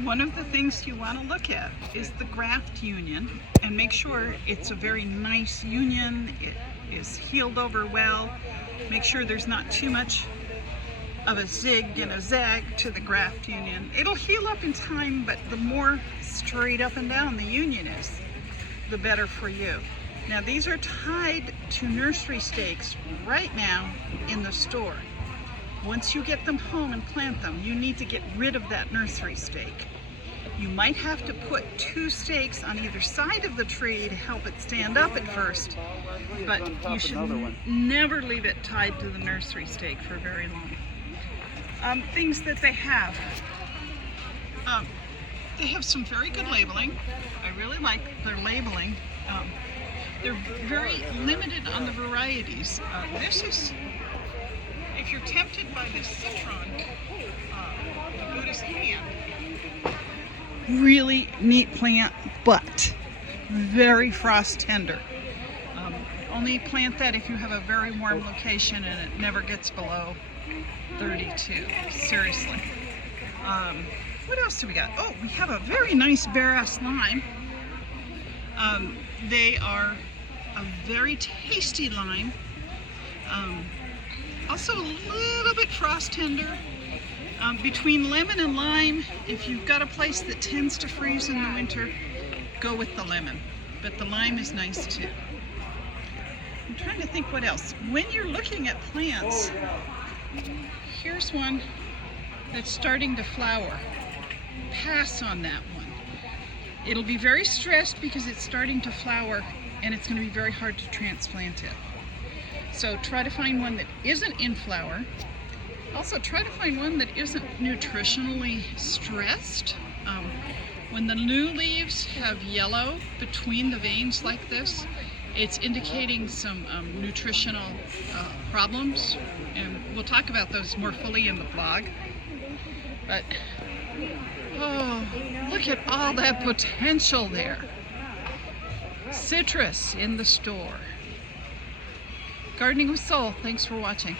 One of the things you want to look at is the graft union and make sure it's a very nice union. It is healed over well. Make sure there's not too much of a zig and a zag to the graft union. It'll heal up in time, but the more straight up and down the union is, the better for you. Now these are tied to nursery stakes right now in the store. Once you get them home and plant them, you need to get rid of that nursery stake. You might have to put 2 stakes on either side of the tree to help it stand up at first, but you should never leave it tied to the nursery stake for very long. Things that they have some very good labeling. I really like their labeling. They're very limited on the varieties. This is, if you're tempted by this citron, the Buddhist hand, really neat plant, but very frost tender. Only plant that if you have a very warm location and it never gets below 32. Seriously. What else do we got? Oh, we have a very nice Barras lime. They are a very tasty lime. Also a little bit frost tender. Between lemon and lime, if you've got a place that tends to freeze in the winter, go with the lemon. But the lime is nice too. I'm trying to think what else. When you're looking at plants, here's one that's starting to flower. Pass on that one. It'll be very stressed because it's starting to flower and it's going to be very hard to transplant it. So try to find one that isn't in flower. Also try to find one that isn't nutritionally stressed. When the new leaves have yellow between the veins like this, it's indicating some nutritional problems, and we'll talk about those more fully in the blog. But oh, look at all that potential there. Citrus in the store. Gardening with Soul, thanks for watching.